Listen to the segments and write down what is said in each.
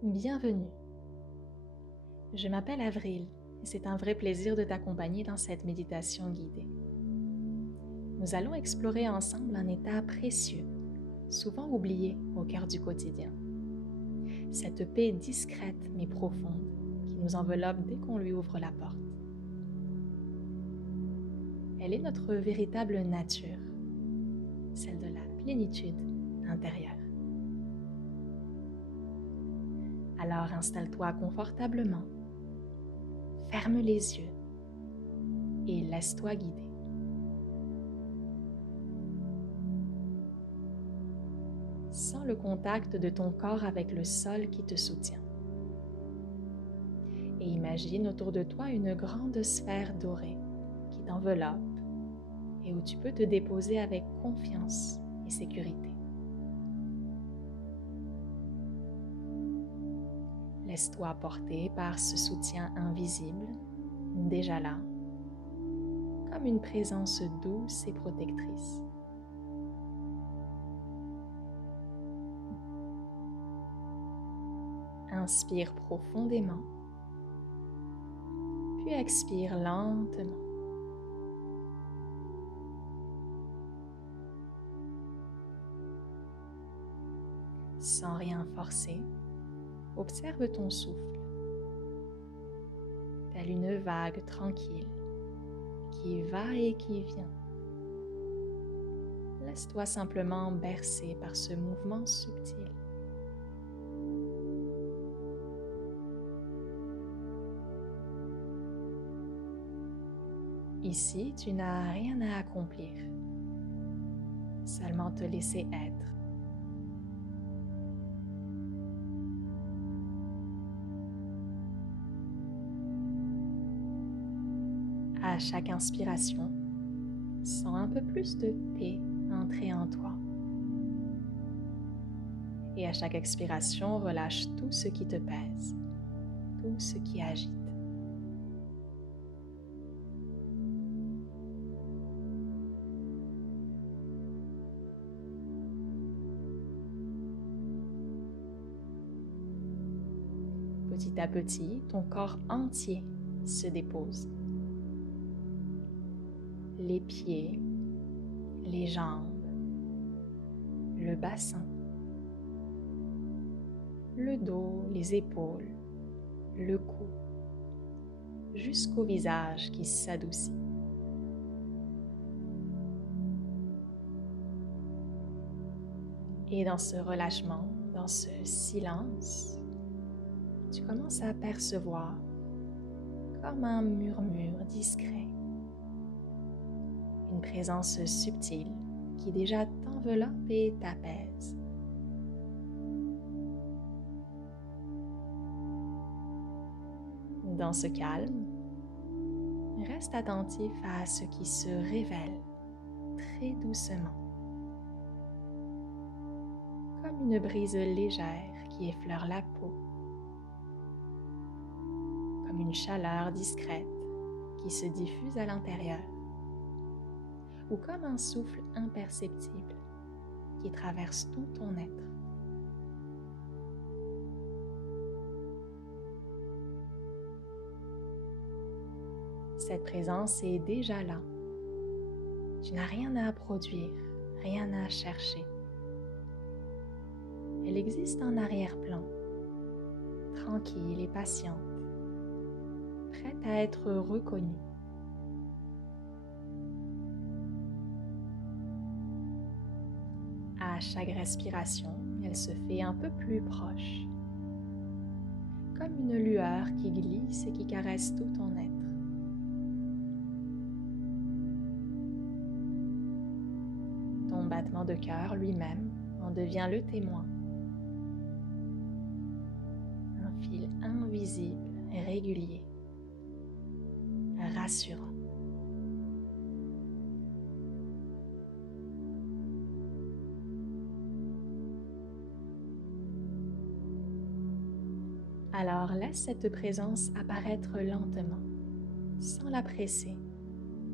Bienvenue. Je m'appelle Avril et c'est un vrai plaisir de t'accompagner dans cette méditation guidée. Nous allons explorer ensemble un état précieux, souvent oublié au cœur du quotidien. Cette paix discrète mais profonde qui nous enveloppe dès qu'on lui ouvre la porte. Elle est notre véritable nature, celle de la plénitude intérieure. Alors installe-toi confortablement, ferme les yeux et laisse-toi guider. Sens le contact de ton corps avec le sol qui te soutient. Et imagine autour de toi une grande sphère dorée qui t'enveloppe et où tu peux te déposer avec confiance et sécurité. Laisse-toi porter par ce soutien invisible, déjà là, comme une présence douce et protectrice. Inspire profondément, puis expire lentement. Sans rien forcer, observe ton souffle, telle une vague tranquille qui va et qui vient. Laisse-toi simplement bercer par ce mouvement subtil. Ici, tu n'as rien à accomplir, seulement te laisser être. À chaque inspiration, sens un peu plus de paix entrer en toi. Et à chaque expiration, relâche tout ce qui te pèse, tout ce qui agite. Petit à petit, ton corps entier se dépose. Les pieds, les jambes, le bassin, le dos, les épaules, le cou, jusqu'au visage qui s'adoucit. Et dans ce relâchement, dans ce silence, tu commences à percevoir comme un murmure discret, une présence subtile qui déjà t'enveloppe et t'apaise. Dans ce calme, reste attentif à ce qui se révèle très doucement, comme une brise légère qui effleure la peau, comme une chaleur discrète qui se diffuse à l'intérieur, ou comme un souffle imperceptible qui traverse tout ton être. Cette présence est déjà là. Tu n'as rien à produire, rien à chercher. Elle existe en arrière-plan, tranquille et patiente, prête à être reconnue. À chaque respiration, elle se fait un peu plus proche, comme une lueur qui glisse et qui caresse tout ton être. Ton battement de cœur lui-même en devient le témoin. Un fil invisible et régulier, rassurant. Alors laisse cette présence apparaître lentement, sans la presser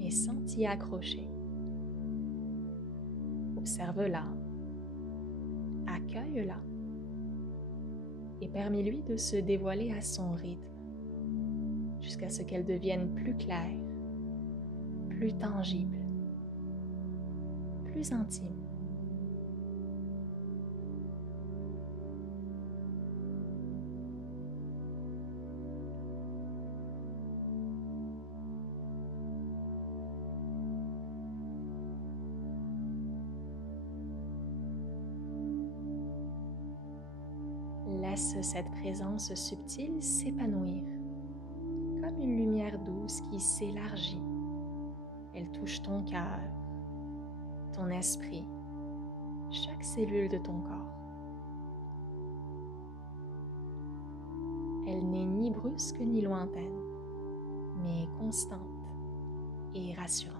et sans t'y accrocher. Observe-la, accueille-la et permets-lui de se dévoiler à son rythme jusqu'à ce qu'elle devienne plus claire, plus tangible, plus intime. Laisse cette présence subtile s'épanouir, comme une lumière douce qui s'élargit. Elle touche ton cœur, ton esprit, chaque cellule de ton corps. Elle n'est ni brusque ni lointaine, mais constante et rassurante.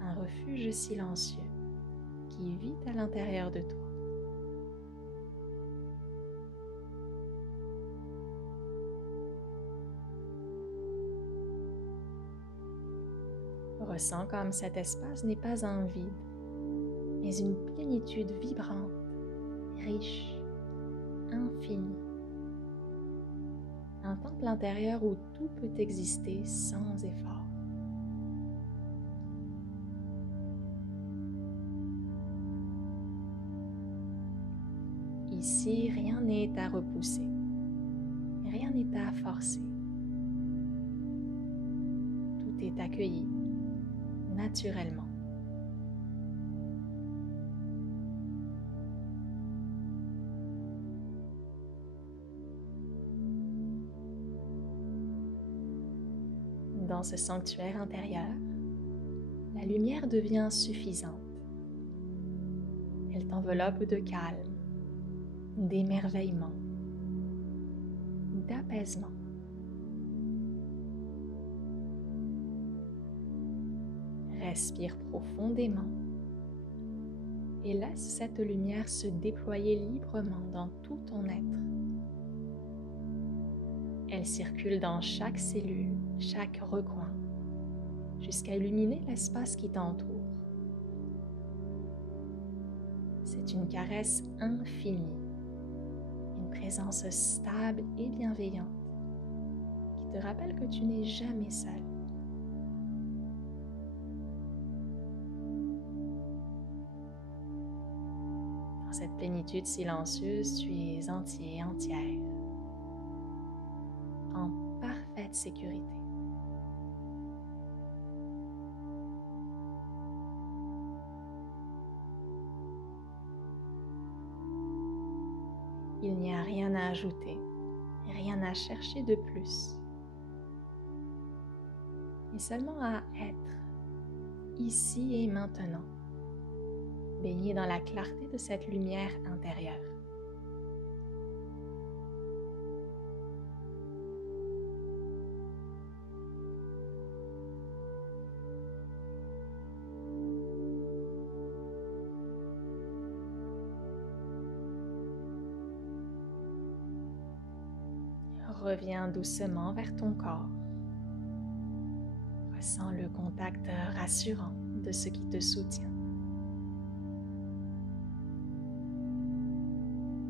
Un refuge silencieux qui vit à l'intérieur de toi. Ressens comme cet espace n'est pas un vide, mais une plénitude vibrante, riche, infinie. Un temple intérieur où tout peut exister sans effort. Ici, rien n'est à repousser, rien n'est à forcer. Tout est accueilli naturellement. Dans ce sanctuaire intérieur, la lumière devient suffisante. Elle t'enveloppe de calme, d'émerveillement, d'apaisement. Respire profondément et laisse cette lumière se déployer librement dans tout ton être. Elle circule dans chaque cellule, chaque recoin, jusqu'à illuminer l'espace qui t'entoure. C'est une caresse infinie, une présence stable et bienveillante qui te rappelle que tu n'es jamais seul. Dans cette plénitude silencieuse, tu es entier, entière, en parfaite sécurité. Il n'y a rien à ajouter, rien à chercher de plus, mais seulement à être, ici et maintenant, baigné dans la clarté de cette lumière intérieure. Reviens doucement vers ton corps. Ressens le contact rassurant de ce qui te soutient.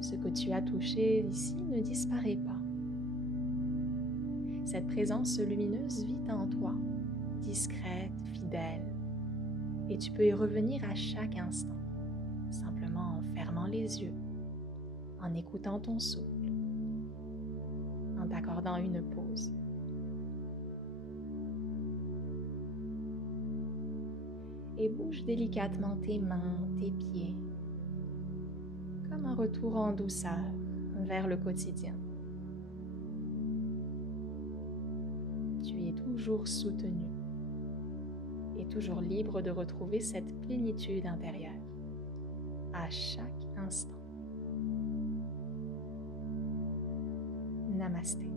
Ce que tu as touché ici ne disparaît pas. Cette présence lumineuse vit en toi, discrète, fidèle, et tu peux y revenir à chaque instant, simplement en fermant les yeux, en écoutant ton souffle, en t'accordant une pause. Et bouge délicatement tes mains, tes pieds, comme un retour en douceur vers le quotidien. Tu es toujours soutenu et toujours libre de retrouver cette plénitude intérieure à chaque instant. Namasté.